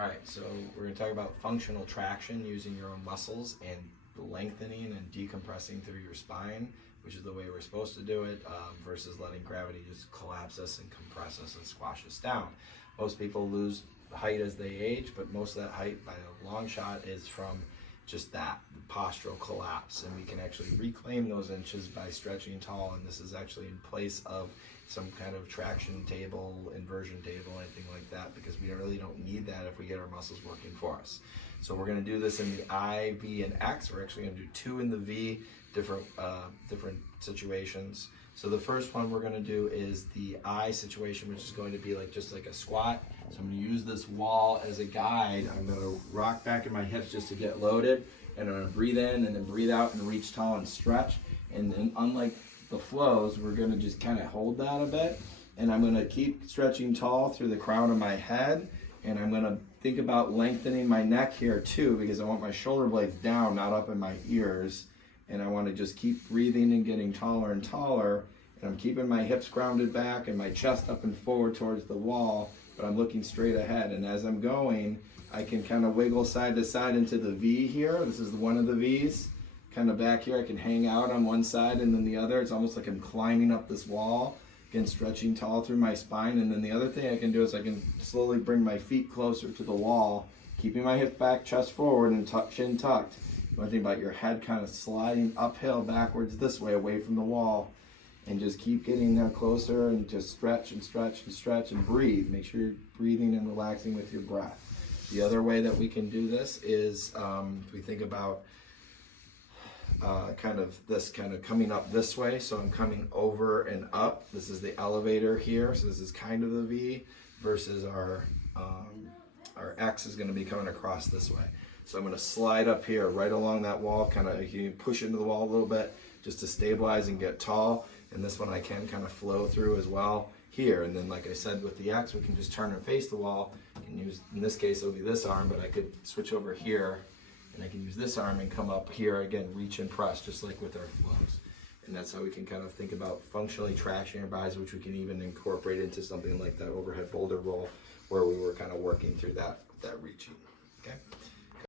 All right, so we're going to talk about functional traction using your own muscles and lengthening and decompressing through your spine, which is the way we're supposed to do it, versus letting gravity just collapse us and compress us and squash us down. Most people lose height as they age, but most of that height by a long shot is from just that, the postural collapse, and we can actually reclaim those inches by stretching tall, and this is actually in place of some kind of traction table, inversion table, anything like that, because we really don't need that if we get our muscles working for us. So we're going to do this in the I, V, and X. We're actually going to do 2 in the V, different situations. So the first one we're going to do is the I situation, which is going to be just like a squat. So I'm going to use this wall as a guide. I'm going to rock back in my hips just to get loaded, and I'm going to breathe in and then breathe out and reach tall and stretch. And then unlike the flows, we're going to just kind of hold that a bit, and I'm going to keep stretching tall through the crown of my head, and I'm going to think about lengthening my neck here too, because I want my shoulder blades down, not up in my ears, and I want to just keep breathing and getting taller and taller, and I'm keeping my hips grounded back and my chest up and forward towards the wall, but I'm looking straight ahead. And as I'm going, I can kind of wiggle side to side into the V here. This is one of the V's. Kind of back here, I can hang out on one side and then the other. It's almost like I'm climbing up this wall, again stretching tall through my spine. And then the other thing I can do is I can slowly bring my feet closer to the wall, keeping my hips back, chest forward, and chin tucked. You want to think about your head kind of sliding uphill backwards this way, away from the wall, and just keep getting there closer, and just stretch and stretch and stretch and breathe. Make sure you're breathing and relaxing with your breath. The other way that we can do this is if we think about kind of coming up this way. So I'm coming over and up. This is the elevator here. So this is kind of the V, versus our X is going to be coming across this way. So I'm going to slide up here right along that wall, kind of you push into the wall a little bit just to stabilize and get tall. And this one I can kind of flow through as well here. And then like I said with the X, we can just turn and face the wall. You can use, in this case it'll be this arm, but I could switch over here and I can use this arm and come up here again, reach and press, just like with our flows. And that's how we can kind of think about functionally tractioning our bodies, which we can even incorporate into something like that overhead boulder roll, where we were kind of working through that reaching. Okay.